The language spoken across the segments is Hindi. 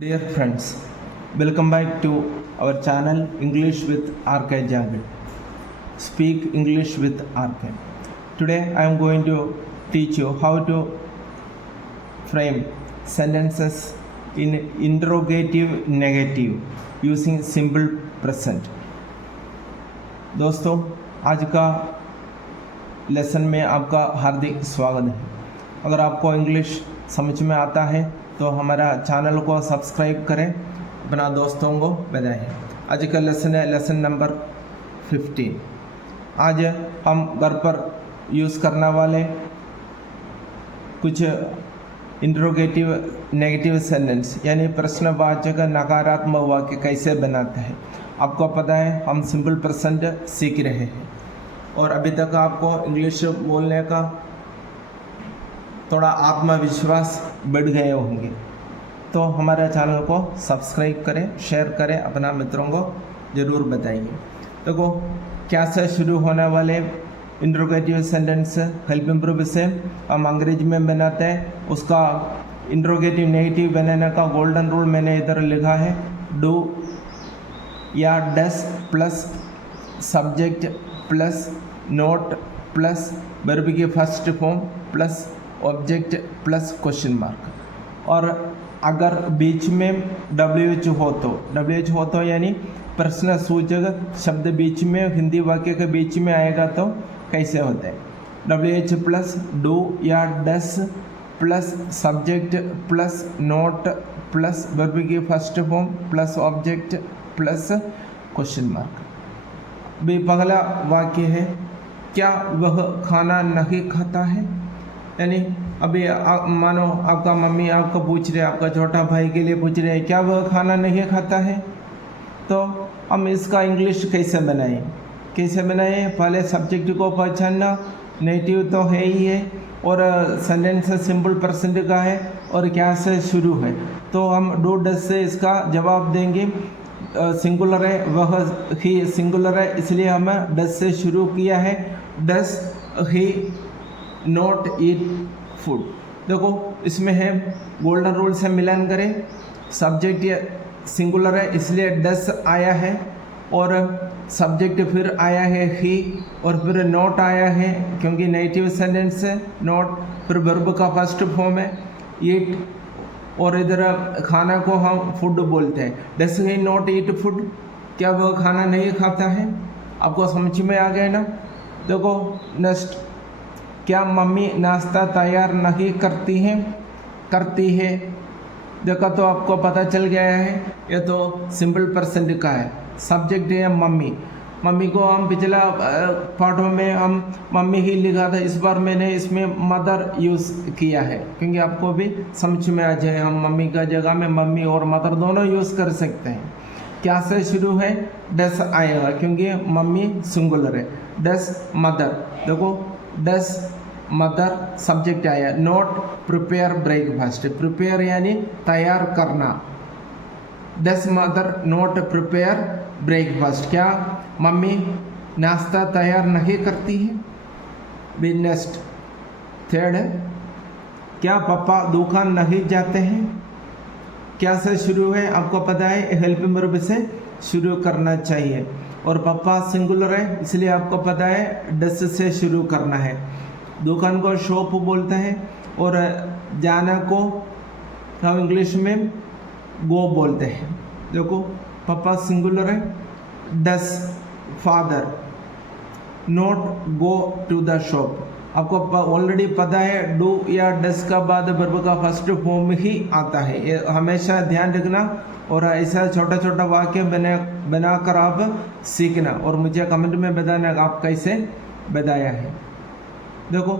Dear friends, welcome back to our channel English with RK Jungle. Speak English with RK. Today I am going to teach you how to frame sentences in interrogative negative using simple present. दोस्तों, आज का लेसन में आपका हार्दिक स्वागत है। अगर आपको इंग्लिश समझ में आता है तो हमारा चैनल को सब्सक्राइब करें, अपना दोस्तों को बताएं। आज का लेसन है लेसन नंबर 15। आज हम घर पर यूज़ करने वाले कुछ इंट्रोगेटिव नेगेटिव सेंटेंस यानी प्रश्नवाचक नकारात्मक वाक्य कैसे बनाते हैं। आपको पता है हम सिंपल प्रेजेंट सीख रहे हैं और अभी तक आपको इंग्लिश बोलने का थोड़ा आत्मविश्वास बढ़ गए होंगे, तो हमारे चैनल को सब्सक्राइब करें, शेयर करें, अपना मित्रों को ज़रूर बताइए। देखो क्या से शुरू होने वाले इंट्रोगेटिव सेंटेंस हेल्प इम्प्रूव से हम अंग्रेजी में बनाते हैं। उसका इंट्रोगेटिव नेगेटिव बनाने का गोल्डन रूल मैंने इधर लिखा है। डू या does plus subject plus not plus verb की first form plus object plus question mark. और अगर बीच में WH हो तो यानी प्रश्न सूचक शब्द बीच में हिंदी वाक्य के बीच में आएगा तो कैसे होता है। WH प्लस डू या does plus subject plus not plus verb की first form plus object plus question mark. भी पहला वाक्य है, क्या वह खाना नहीं खाता है। यानी अभी मानो आपका मम्मी आपको पूछ रहे, आपका छोटा भाई के लिए पूछ रहे हैं क्या वह खाना नहीं खाता है, तो हम इसका इंग्लिश कैसे बनाएं। पहले सब्जेक्ट को पहचानना, नेटिव तो है ही है और सेंटेंस सिंपल प्रेजेंट का है और क्या से शुरू है, तो हम डू डस से इसका जवाब देंगे। सिंगुलर है, वह ही सिंगुलर है, इसलिए हमें डस से शुरू किया है। डस ही नॉट ईट फूड। देखो इसमें है गोल्डन रूल से मिलान करें। सब्जेक्ट सिंगुलर है इसलिए डस आया है और सब्जेक्ट फिर आया है ही और फिर नॉट आया है क्योंकि नेगेटिव सेंटेंस है। नॉट फिर वर्ब का फर्स्ट फॉर्म है ईट और इधर खाना को हम फूड बोलते हैं। डस ही नॉट ईट फूड, क्या वह खाना नहीं खाता है। आपको समझ में आ गया ना। देखो नेक्स्ट, क्या मम्मी नाश्ता तैयार नहीं करती है। देखो तो आपको पता चल गया है, ये तो सिंपल प्रेजेंट का है। सब्जेक्ट है मम्मी को हम पिछला पार्टों में हम मम्मी ही लिखा था, इस बार मैंने इसमें मदर यूज़ किया है क्योंकि आपको भी समझ में आ जाए। हम मम्मी का जगह में मम्मी और मदर दोनों यूज़ कर सकते हैं। क्या से शुरू है, डस आएगा क्योंकि मम्मी सिंगुलर है। डस मदर, देखो डस मदर सब्जेक्ट आया। नॉट प्रिपेयर ब्रेकफास्ट, प्रिपेयर यानी तैयार करना। डस मदर नॉट प्रिपेयर ब्रेकफास्ट, क्या मम्मी नाश्ता तैयार नहीं करती है। नेक्स्ट थर्ड है, क्या पापा दुकान नहीं जाते हैं। क्या से शुरू है, आपको पता है हेल्पिंग वर्ब से शुरू करना चाहिए और पापा सिंगुलर है इसलिए आपको पता है डस से शुरू करना है। दुकान को शॉप बोलते हैं और जाना को हम इंग्लिश में गो बोलते हैं। देखो पापा सिंगुलर है, does father not go to the shop. आपको ऑलरेडी पता है डू या डस का बाद वर्ब का फर्स्ट फॉर्म ही आता है, ये हमेशा ध्यान रखना और ऐसा छोटा छोटा वाक्य बनाकर आप सीखना और मुझे कमेंट में बताना आप कैसे बताया है। देखो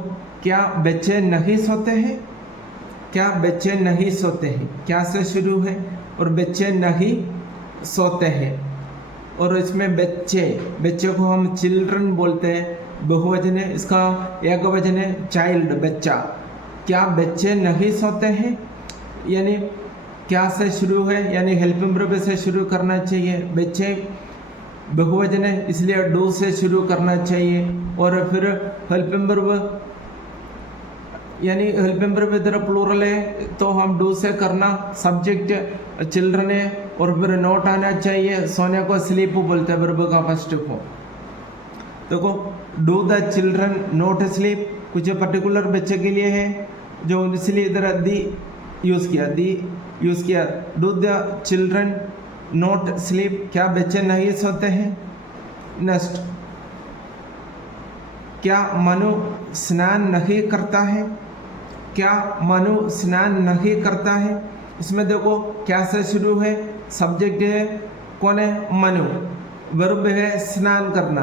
क्या बच्चे नहीं सोते हैं, क्या से शुरू है और बच्चे नहीं सोते हैं और इसमें बच्चे को हम चिल्ड्रन बोलते हैं, बहुवचन है, इसका एक वचन है चाइल्ड बच्चा। क्या बच्चे नहीं सोते हैं यानी क्या से शुरू है यानी हेल्पिंग वर्ब से शुरू करना चाहिए। बच्चे बहुवचन है इसलिए डू से शुरू करना चाहिए और फिर हेल्पिंग वर्ब यानी हेल्पिंग वर्ब इधर प्लूरल है तो हम डू से करना। सब्जेक्ट चिल्ड्रन है और फिर नोट आना चाहिए, सोने को स्लीप बोलते हैं वर्ब का फर्स्ट फॉर्म। देखो do the children note sleep कुछ पर्टिकुलर बच्चे के लिए है, जो इसलिए इधर दी यूज़ किया। Do the children note sleep, क्या बच्चे नहीं सोते हैं। नेक्स्ट, क्या मनु स्नान नहीं करता है, क्या मनु स्नान नहीं करता है। इसमें देखो क्या से शुरू है, सब्जेक्ट है, कौन है, मनु, वर्ब है स्नान करना,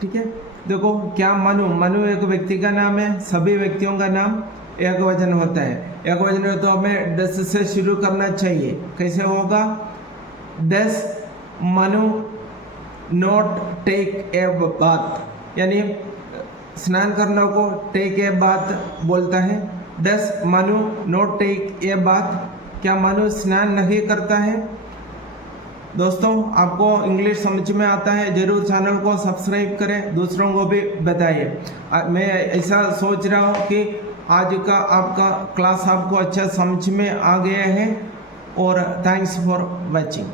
ठीक है। देखो क्या मनु एक व्यक्ति का नाम है, सभी व्यक्तियों का नाम एक वचन होता है। एक वचन है तो हमें डस से शुरू करना चाहिए। कैसे होगा, does Manu not take a bath, यानी स्नान करने को टेक ए बाथ बोलता है। Does Manu not take a bath, क्या मनु स्नान नहीं करता है। दोस्तों आपको इंग्लिश समझ में आता है, जरूर चैनल को सब्सक्राइब करें, दूसरों को भी बताइए। मैं ऐसा सोच रहा हूँ कि आज का आपका क्लास आपको अच्छा समझ में आ गया है, और थैंक्स फॉर वॉचिंग।